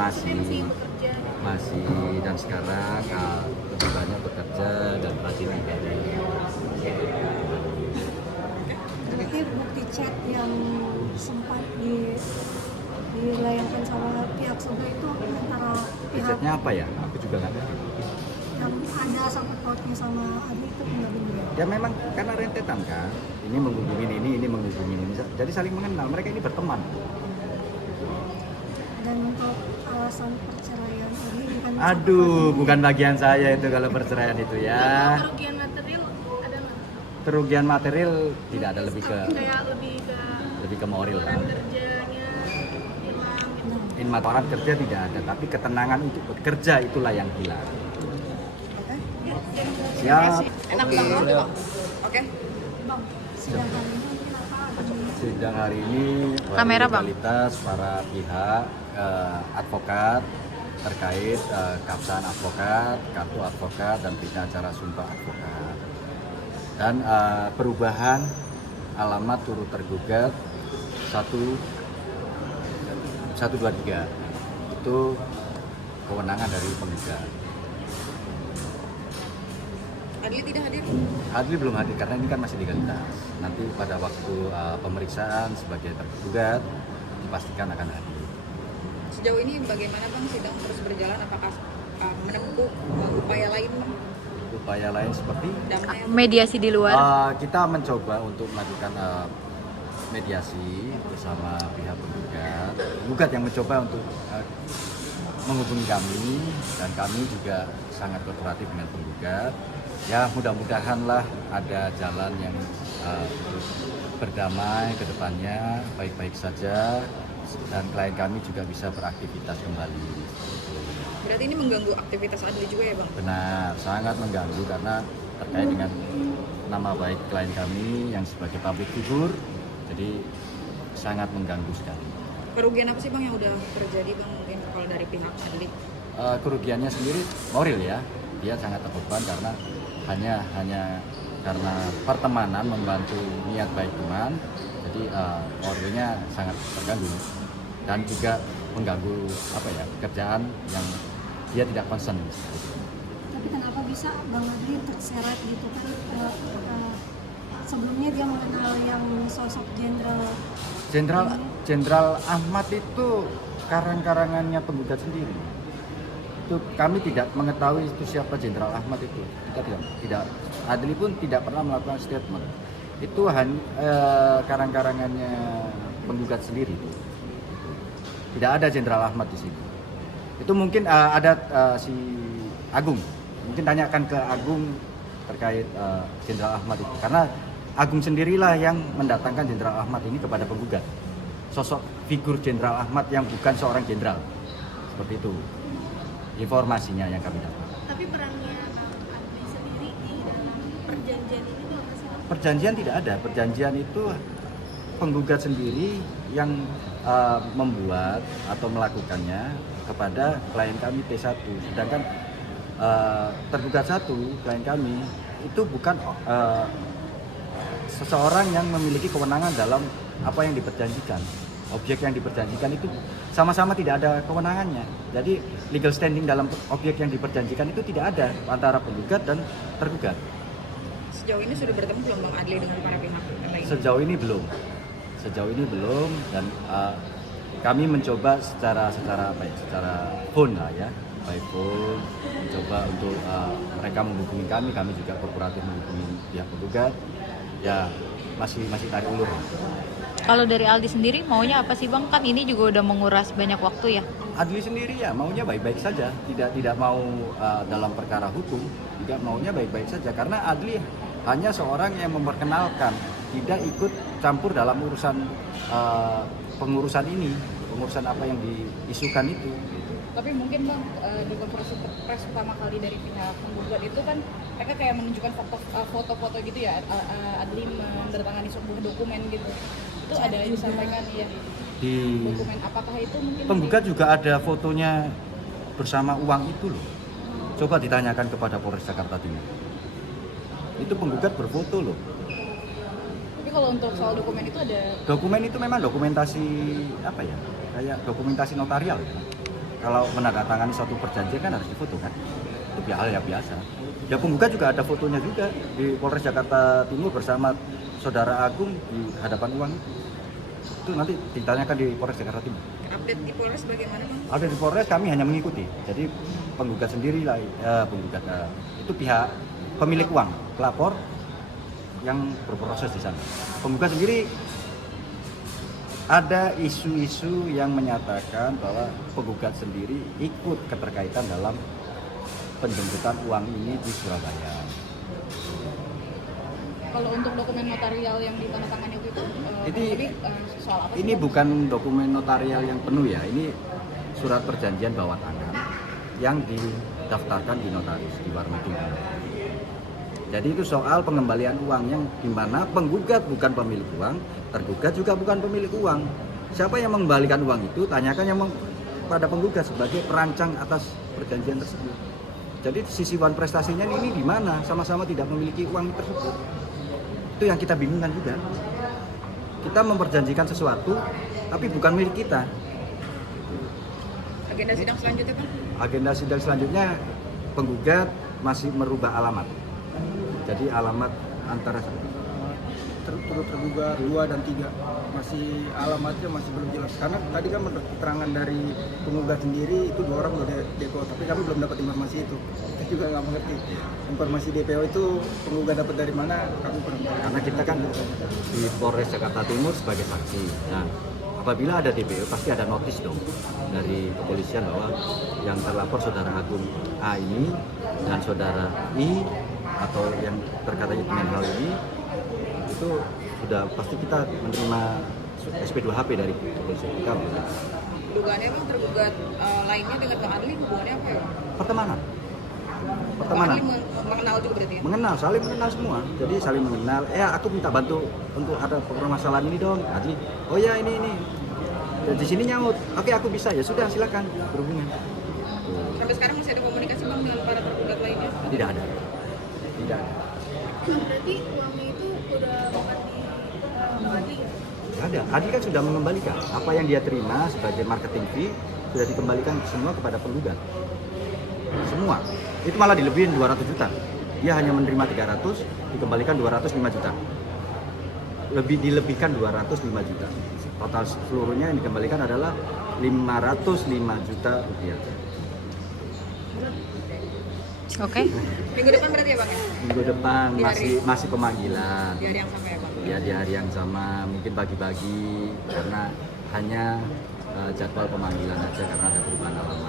masih masih dan sekarang lebih banyak bekerja dan rajin ibadah. Berarti bukti chat yang sempat dilayangkan sama pihak surga itu antara pihak Risetnya apa ya? Aku juga nggak ngerti. yang ada sangkut pautnya sama Adli itu enggak benar. Ya memang karena rentetan kan. Ini menghubungin ini menghubungin ini. Jadi saling mengenal. Mereka ini berteman. Dan untuk alasan perceraian Adli kan Aduh, bukan bagian saya itu kalau perceraian itu ya. Kerugian material ada nggak? Kerugian material tidak ada, lebih ke Kayak lebih ke moral lah. orang kerjanya hilang gitu. In orang kerja tidak ada, tapi ketenangan untuk bekerja itulah yang hilang. Siap. Enak banget tuh, Bang. Oke. Bang, sidang hari ini mungkin apa ada Sidang hari ini Kamera, Bang. legalitas para pihak advokat terkait keabsahan advokat, kartu advokat dan berita acara sumpah advokat. Dan perubahan alamat turut tergugat 123 itu kewenangan dari penggugat. Adli tidak hadir. Adli belum hadir karena ini kan masih legalitas. Nanti pada waktu pemeriksaan sebagai tergugat dipastikan akan hadir. Sejauh ini bagaimana Bang sidang terus berjalan? Apakah menempuh upaya lain Upaya lain seperti damai? Mediasi di luar. kita mencoba untuk melakukan mediasi bersama pihak penggugat. Penggugat yang mencoba untuk menghubungi kami dan kami juga sangat kooperatif dengan penggugat. Ya mudah-mudahanlah ada jalan yang berdamai ke depannya, baik-baik saja dan klien kami juga bisa beraktivitas kembali. Berarti ini mengganggu aktivitas Adli juga ya Bang? Benar, sangat mengganggu karena terkait dengan nama baik klien kami yang sebagai public figure, jadi sangat mengganggu sekali. Kerugian apa sih Bang yang udah terjadi Bang mungkin kalau dari pihak Adli? Kerugiannya sendiri moral ya, dia sangat terbeban karena hanya karena pertemanan membantu niat baik teman, jadi moralnya sangat terganggu dan juga mengganggu pekerjaan yang dia tidak concern. Tapi kenapa bisa Bang Adli terseret gitu kan? Sebelumnya dia mengenal yang sosok Jenderal Ahmad itu karang-karangannya penggugat sendiri. Itu kami tidak mengetahui itu siapa Jenderal Ahmad itu. Kita tidak Adli pun tidak pernah melakukan statement. Itu hanya karang-karangannya penggugat sendiri. Tidak ada Jenderal Ahmad di sini. Itu mungkin ada si Agung. Mungkin tanyakan ke Agung terkait Jenderal Ahmad itu. Karena Agung sendirilah yang mendatangkan Jenderal Ahmad ini kepada penggugat. Sosok figur Jenderal Ahmad yang bukan seorang jenderal. Seperti itu informasinya yang kami dapat. Tapi perannya Adli sendiri di dalam perjanjian ini tuh apa sih? Perjanjian tidak ada. Perjanjian itu penggugat sendiri yang membuat atau melakukannya kepada klien kami T1. Sedangkan tergugat 1, klien kami itu bukan seseorang yang memiliki kewenangan dalam apa yang diperjanjikan. Objek yang diperjanjikan itu sama-sama tidak ada kewenangannya. Jadi legal standing dalam objek yang diperjanjikan itu tidak ada antara penggugat dan tergugat. Sejauh ini sudah bertemu belum Bang Adli dengan para pihak lain? Sejauh ini belum dan kami mencoba secara phone lah ya, by phone mencoba untuk mereka menghubungi kami juga kooperatif menghubungi pihak penggugat. Ya masih tarik ulur. Kalau dari Aldi sendiri maunya apa sih Bang? Kan ini juga udah menguras banyak waktu ya. Adli sendiri ya maunya baik-baik saja, tidak mau dalam perkara hukum, juga maunya baik-baik saja karena Adli hanya seorang yang memperkenalkan, tidak ikut campur dalam urusan pengurusan apa yang diisukan itu. Gitu. Tapi mungkin Bang di konferensi pers pertama kali dari pihak penggugat itu kan mereka kayak menunjukkan foto-foto gitu ya, Adli menandatangani sebuah dokumen gitu. Itu ada yang disampaikan ya Di dokumen apakah itu mungkin penggugat juga ada fotonya bersama uang itu loh. Coba ditanyakan kepada Polres Jakarta Timur. Itu penggugat berfoto loh. Tapi kalau untuk soal dokumen itu ada Dokumen itu memang dokumentasi apa ya? Kayak dokumentasi notarial ya. kalau menandatangani suatu perjanjian kan harus difoto kan, itu hal yang biasa. Ya penggugat juga ada fotonya juga di Polres Jakarta Timur bersama Saudara Agung di hadapan uang itu nanti ditanyakan di Polres Jakarta Timur. Update di Polres bagaimana Bang? Ada di Polres kami hanya mengikuti, jadi penggugat sendiri lah, itu pihak pemilik uang, pelapor yang berproses di sana. Penggugat sendiri ada isu-isu yang menyatakan bahwa penggugat sendiri ikut keterkaitan dalam penjemputan uang ini di Surabaya. Kalau untuk dokumen notarial yang ditandatangani itu soal apa? Ini bukan dokumen notarial yang penuh ya, ini surat perjanjian bawah tangan yang didaftarkan di notaris di Warmedung. Jadi itu soal pengembalian uang yang dimana penggugat bukan pemilik uang, tergugat juga bukan pemilik uang. Siapa yang mengembalikan uang itu? Tanyakan yang pada penggugat sebagai perancang atas perjanjian tersebut. Jadi sisiwan prestasinya ini di mana? Sama-sama tidak memiliki uang tersebut. Itu yang kita bingungkan juga. Kita memperjanjikan sesuatu, tapi bukan milik kita. Agenda sidang selanjutnya Bang? Agenda sidang selanjutnya penggugat masih merubah alamat. Jadi alamat antara turut terduga 2 dan 3 masih alamatnya masih belum jelas karena tadi kan menurut keterangan dari penggugat sendiri itu 2 orang udah DPO tapi kami belum dapat informasi itu. Kita juga nggak mengerti informasi DPO itu penggugat dapat dari mana, kami kurang tahu. karena kita kan di Polres Jakarta Timur sebagai saksi. Nah, apabila ada DPO pasti ada notis dong dari kepolisian bahwa yang terlapor Saudara Agung A ini dan Saudara I atau yang terkait dengan hal ini itu sudah pasti kita menerima SP2HP dari kepolisian. Kita Dugaannya Bang tergugat lainnya dengan Bang Adli hubungannya apa ya? pertemanan. Bang Adli mengenal juga berarti ya? Mengenal, saling mengenal semua. Jadi saling mengenal. Aku minta bantu untuk ada permasalahan ini dong. Adli, oh ya ini. Dan di sini nyaut. Oke, aku bisa ya. Sudah silakan berhubungan. Sampai sekarang masih ada komunikasi Bang dengan para tergugat lainnya? Tidak ada. Tidak ada. Berarti uangnya itu udah bukan di Bang Adli ya? Ada. Adi kan sudah mengembalikan apa yang dia terima sebagai marketing fee sudah dikembalikan semua kepada penggugat. Semua. Itu malah dilebihin 200 juta. Dia hanya menerima 300, dikembalikan 205 juta. Dilebihkan 205 juta. Total seluruhnya yang dikembalikan adalah 505 juta rupiah. Oke. Minggu depan berarti ya Bang? Minggu depan Di hari- masih pemanggilan. Di hari yang sama ya Bang? Ya di hari yang sama, mungkin pagi-pagi karena hanya jadwal pemanggilan aja karena ada perubahan alam.